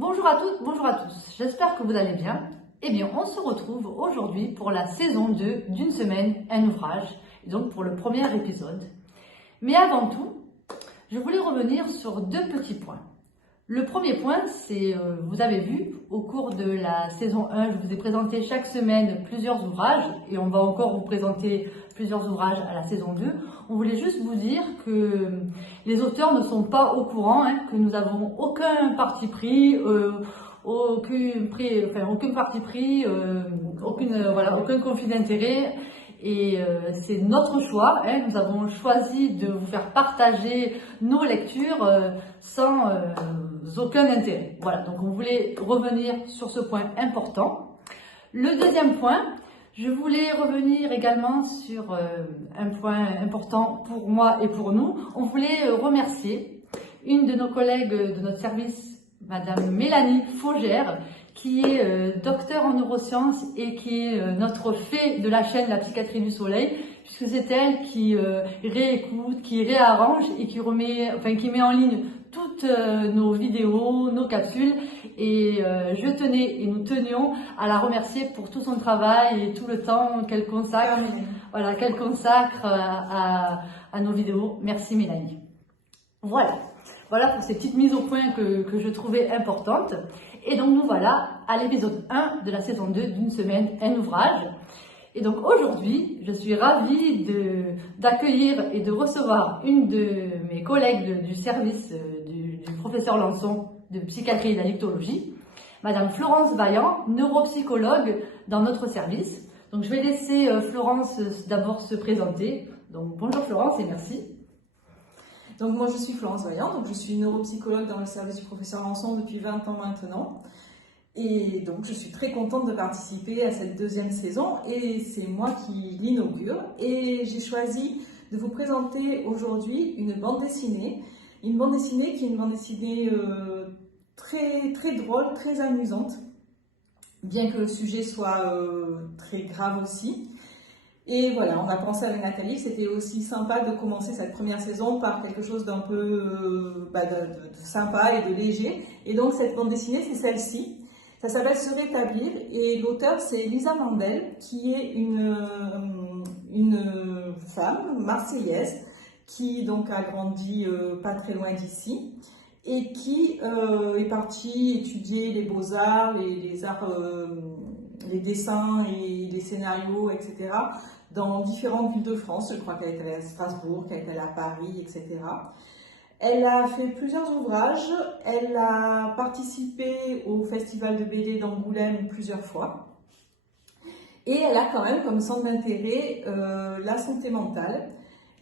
Bonjour à toutes, bonjour à tous, j'espère que vous allez bien. Eh bien, on se retrouve aujourd'hui pour la saison 2 d'une semaine, un ouvrage, et donc pour le premier épisode. Mais avant tout, je voulais revenir sur deux petits points. Le premier point, c'est, vous avez vu, au cours de la saison 1, je vous ai présenté chaque semaine plusieurs ouvrages, et on va encore vous présenter plusieurs ouvrages à la saison 2. On voulait juste vous dire que les auteurs ne sont pas au courant, que nous n'avons aucun parti pris, aucun conflit d'intérêt. Et c'est notre choix, nous avons choisi de vous faire partager nos lectures sans aucun intérêt. Voilà, donc on voulait revenir sur ce point important. Le deuxième point, je voulais revenir également sur un point important pour moi et pour nous. On voulait remercier une de nos collègues de notre service, Madame Mélanie Faugère, qui est docteur en neurosciences et qui est notre fée de la chaîne La Psychiatrie du Soleil, puisque c'est elle qui réécoute, qui réarrange et qui met en ligne toutes nos vidéos, nos capsules. Et je tenais et nous tenions à la remercier pour tout son travail et tout le temps qu'elle consacre, à nos vidéos. Merci Mélanie. Voilà pour ces petites mises au point que je trouvais importantes. Et donc nous voilà à l'épisode 1 de la saison 2 d'une semaine, un ouvrage. Et donc aujourd'hui, je suis ravie d'accueillir et de recevoir une de mes collègues du service du professeur Lançon de psychiatrie et d'addictologie, Madame Florence Vaillant, neuropsychologue dans notre service. Donc je vais laisser Florence d'abord se présenter. Donc bonjour Florence et merci. Donc moi je suis Florence Vaillant, donc je suis neuropsychologue dans le service du professeur Lançon depuis 20 ans maintenant. Et donc je suis très contente de participer à cette deuxième saison et c'est moi qui l'inaugure. Et j'ai choisi de vous présenter aujourd'hui une bande dessinée qui est une bande dessinée très, très drôle, très amusante, bien que le sujet soit très grave aussi. Et voilà, on a pensé avec Nathalie que c'était aussi sympa de commencer cette première saison par quelque chose d'un peu de sympa et de léger. Et donc cette bande dessinée, c'est celle-ci. Ça s'appelle Se rétablir et l'auteur c'est Lisa Mandel qui est une femme marseillaise qui donc a grandi pas très loin d'ici et qui est partie étudier les beaux-arts, les arts, les dessins et les scénarios, etc. dans différentes villes de France. Je crois qu'elle est allée à Strasbourg, qu'elle est allée à Paris, etc. Elle a fait plusieurs ouvrages, elle a participé au festival de BD d'Angoulême plusieurs fois et elle a quand même comme centre d'intérêt la santé mentale.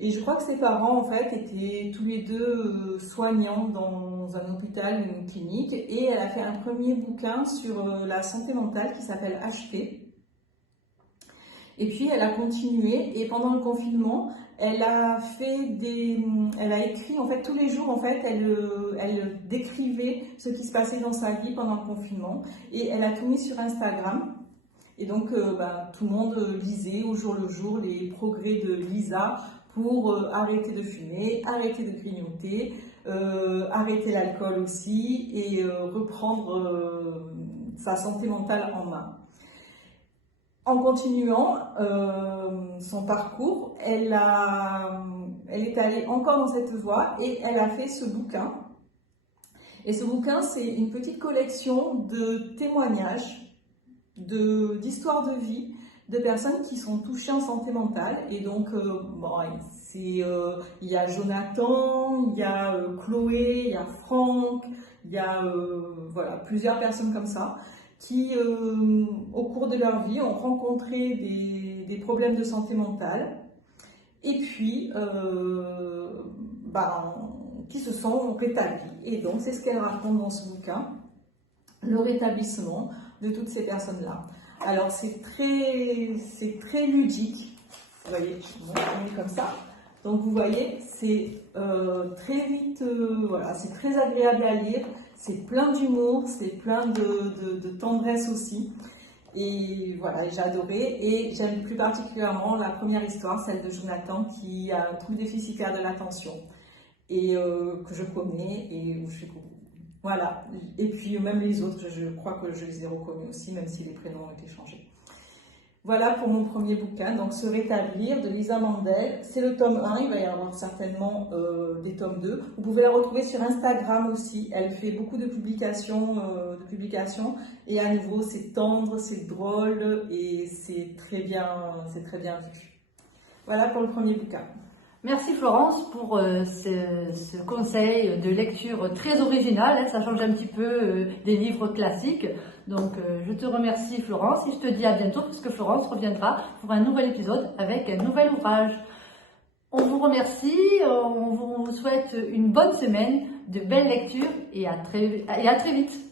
Et je crois que ses parents en fait étaient tous les deux soignants dans un hôpital, une clinique, et elle a fait un premier bouquin sur la santé mentale qui s'appelle HP. Et puis elle a continué et pendant le confinement, elle a écrit en fait tous les jours en fait, elle décrivait ce qui se passait dans sa vie pendant le confinement et elle a tout mis sur Instagram. Et donc tout le monde lisait au jour le jour les progrès de Lisa pour arrêter de fumer, arrêter de grignoter, arrêter l'alcool aussi et reprendre sa santé mentale en main. En continuant son parcours, elle est allée encore dans cette voie et elle a fait ce bouquin. Et ce bouquin, c'est une petite collection de témoignages, d'histoires de vie, de personnes qui sont touchées en santé mentale. Et donc, il y a Jonathan, il y a Chloé, il y a Franck, il y a plusieurs personnes comme ça, qui, au cours de leur vie, ont rencontré des problèmes de santé mentale et puis qui se sont rétablis. Et donc, c'est ce qu'elle raconte dans ce bouquin, le rétablissement de toutes ces personnes-là. Alors, c'est très ludique. Vous voyez, on est comme ça. Donc, vous voyez, c'est très vite, c'est très agréable à lire. C'est plein d'humour, c'est plein de tendresse aussi. Et voilà, j'ai adoré. Et j'aime plus particulièrement la première histoire, celle de Jonathan, qui a un trouble déficitaire de l'attention. Et que je connais et où je suis Voilà. Et puis même les autres, je crois que je les ai reconnus aussi, même si les prénoms ont été changés. Voilà pour mon premier bouquin, donc Se rétablir de Lisa Mandel. C'est le tome 1, il va y avoir certainement des tomes 2. Vous pouvez la retrouver sur Instagram aussi, elle fait beaucoup de publications, et à nouveau c'est tendre, c'est drôle et c'est très bien vu. Voilà pour le premier bouquin. Merci Florence pour ce conseil de lecture très original, hein, ça change un petit peu des livres classiques. Donc je te remercie Florence et je te dis à bientôt parce que Florence reviendra pour un nouvel épisode avec un nouvel ouvrage. On vous remercie, on vous souhaite une bonne semaine, de belles lectures et à très vite.